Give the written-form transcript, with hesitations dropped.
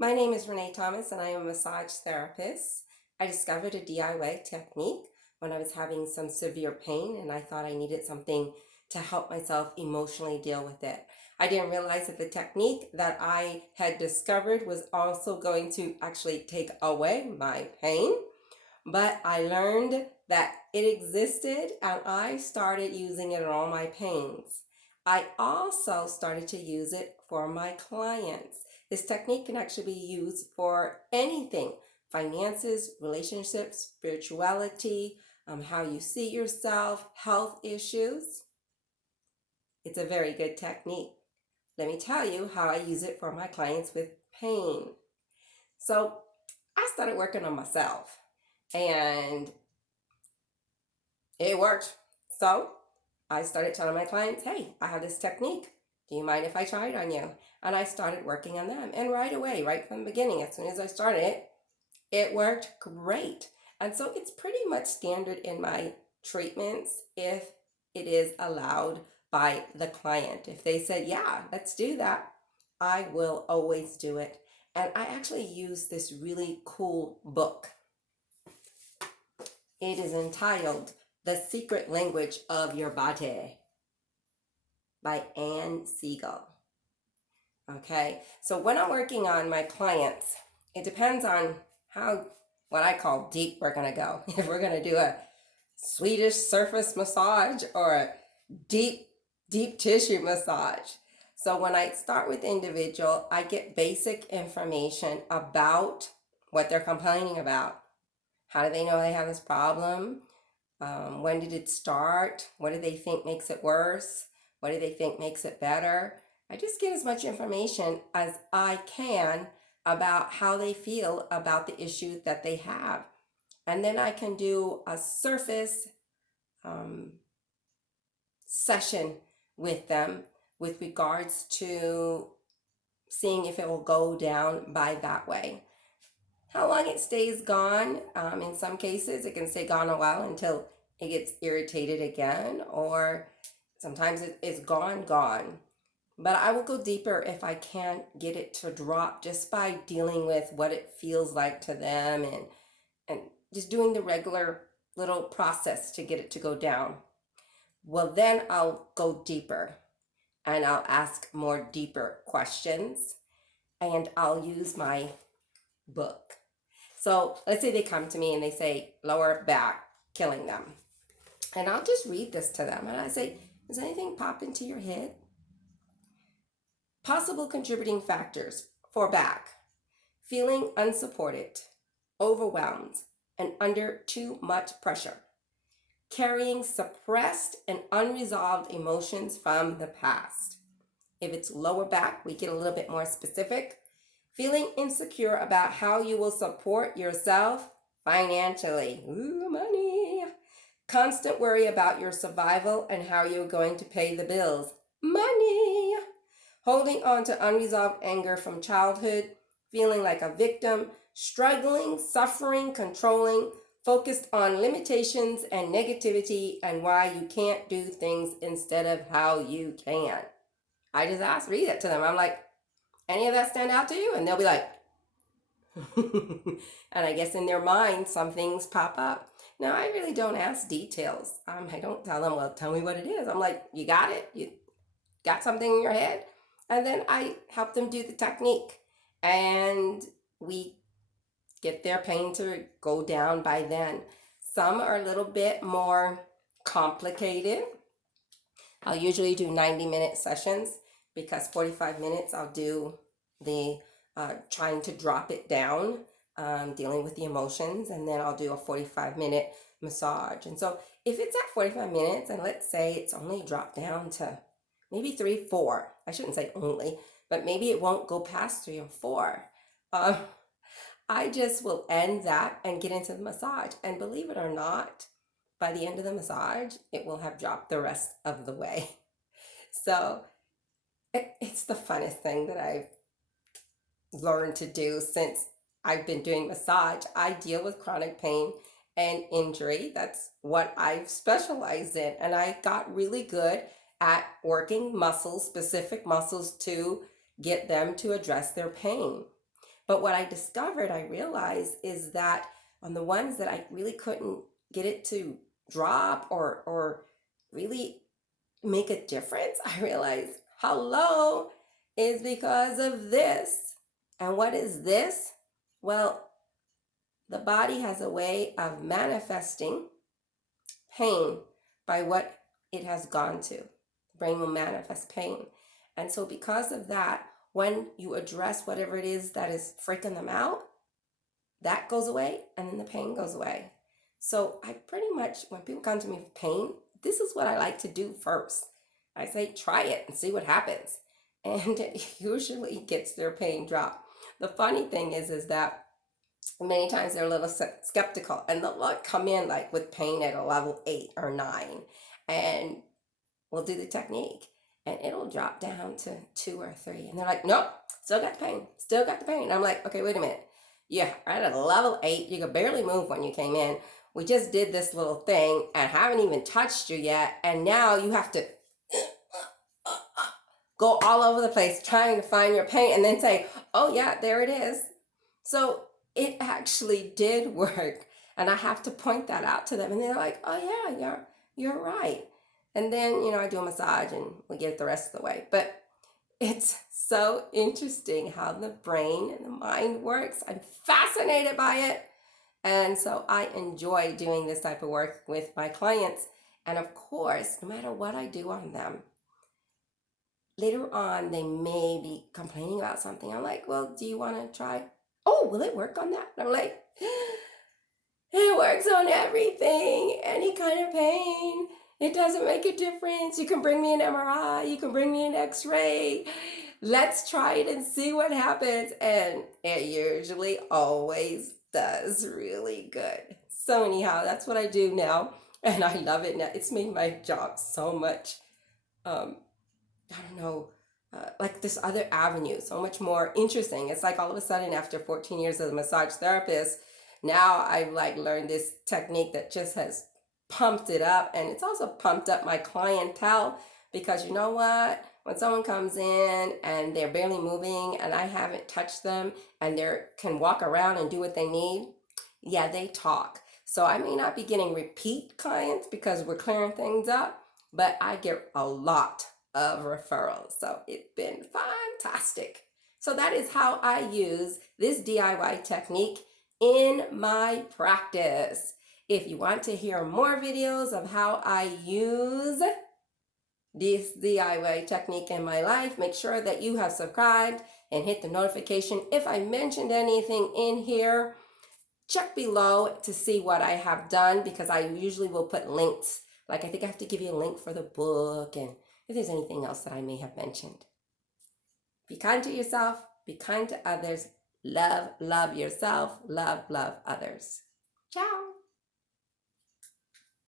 My name is Renee Thomas and I am a massage therapist. I discovered a DIY technique when I was having some severe pain and I thought I needed something to help myself emotionally deal with it. I didn't realize that the technique that I had discovered was also going to actually take away my pain, but I learned that it existed and I started using it in all my pains. I also started to use it for my clients. This technique can actually be used for anything: finances, relationships, spirituality, how you see yourself, health issues. It's a very good technique. Let me tell you how I use it for my clients with pain. So I started working on myself and it worked. So I started telling my clients, hey, I have this technique. Do you mind if I try it on you? And I started working on them. And right away, right from the beginning, as soon as I started it, it worked great. And so it's pretty much standard in my treatments if it is allowed by the client. If they said, yeah, let's do that, I will always do it. And I actually use this really cool book. It is entitled The Secret Language of Your Body by Anne Siegel. Okay, so when I'm working on my clients, it depends on how, what I call deep, we're gonna go. If we're gonna do a Swedish surface massage or a deep tissue massage. So when I start with individual, I get basic information about what they're complaining about. How do they know they have this problem? When did it start? What do they think makes it worse? What do they think makes it better? I just get as much information as I can about how they feel about the issue that they have. And then I can do a surface session with them with regards to seeing if it will go down by that way. How long it stays gone, in some cases it can stay gone a while until it gets irritated again, or sometimes it's gone. But I will go deeper if I can't get it to drop, just by dealing with what it feels like to them and just doing the regular little process to get it to go down. Well, then I'll go deeper and I'll ask more deeper questions and I'll use my book. So let's say they come to me and they say lower back killing them. And I'll just read this to them and I say, does anything pop into your head? Possible contributing factors for back: feeling unsupported, overwhelmed, and under too much pressure. Carrying suppressed and unresolved emotions from the past. If it's lower back, we get a little bit more specific. Feeling insecure about how you will support yourself financially. Ooh, money. Constant worry about your survival and how you're going to pay the bills. Money. Holding on to unresolved anger from childhood. Feeling like a victim. Struggling, suffering, controlling. Focused on limitations and negativity and why you can't do things instead of how you can. I just read it to them. I'm like, any of that stand out to you? And they'll be like, and I guess in their mind, some things pop up. Now, I really don't ask details. I don't tell them, well, tell me what it is. I'm like, you got it? You got something in your head? And then I help them do the technique. And we get their pain to go down by then. Some are a little bit more complicated. I'll usually do 90-minute sessions because 45 minutes I'll do the trying to drop it down, dealing with the emotions, and then I'll do a 45-minute massage. And so if it's at 45 minutes and let's say it's only dropped down to maybe 3, 4, I shouldn't say only, but maybe it won't go past 3 or 4. I just will end that and get into the massage. And believe it or not, by the end of the massage, it will have dropped the rest of the way. So it's the funnest thing that I've learned to do since I've been doing massage. I deal with chronic pain and injury. That's what I've specialized in. And I got really good at working muscles, specific muscles, to get them to address their pain. But what I discovered, I realized, is that on the ones that I really couldn't get it to drop or really make a difference, I realized, hello, is because of this. And what is this? Well, the body has a way of manifesting pain by what it has gone to. The brain will manifest pain. And so, because of that, when you address whatever it is that is freaking them out, that goes away and then the pain goes away. So, I pretty much, when people come to me with pain, this is what I like to do first. I say, try it and see what happens. And it usually gets their pain dropped. The funny thing is that many times they're a little skeptical and they'll like come in like with pain at a level 8 or 9, and we'll do the technique and it'll drop down to 2 or 3, and they're like, nope, still got the pain, still got the pain. I'm like, okay, wait a minute, yeah, right at a level 8, you could barely move when you came in. We just did this little thing and haven't even touched you yet, and now you have to go all over the place trying to find your pain and then say, oh yeah, there it is. So it actually did work. And I have to point that out to them. And they're like, oh yeah, you're right. And then, I do a massage and we get it the rest of the way. But it's so interesting how the brain and the mind works. I'm fascinated by it. And so I enjoy doing this type of work with my clients. And of course, no matter what I do on them, later on, they may be complaining about something. I'm like, well, do you want to try? Oh, will it work on that? And I'm like, it works on everything, any kind of pain. It doesn't make a difference. You can bring me an MRI, you can bring me an X-ray. Let's try it and see what happens. And it usually always does really good. So anyhow, that's what I do now. And I love it now. It's made my job so much, I don't know, like this other avenue, so much more interesting. It's like all of a sudden, after 14 years as a massage therapist, now I've like learned this technique that just has pumped it up, and it's also pumped up my clientele, because you know what? When someone comes in and they're barely moving and I haven't touched them and they can walk around and do what they need, yeah, they talk. So I may not be getting repeat clients because we're clearing things up, but I get a lot of referrals. So it's been fantastic. So that is how I use this DIY technique in my practice. If you want to hear more videos of how I use this DIY technique in my life, make sure that you have subscribed and hit the notification. If I mentioned anything in here, check below to see what I have done, because I usually will put links. Like I think I have to give you a link for the book, and if there's anything else that I may have mentioned. Be kind to yourself, be kind to others, love yourself, love others. Ciao.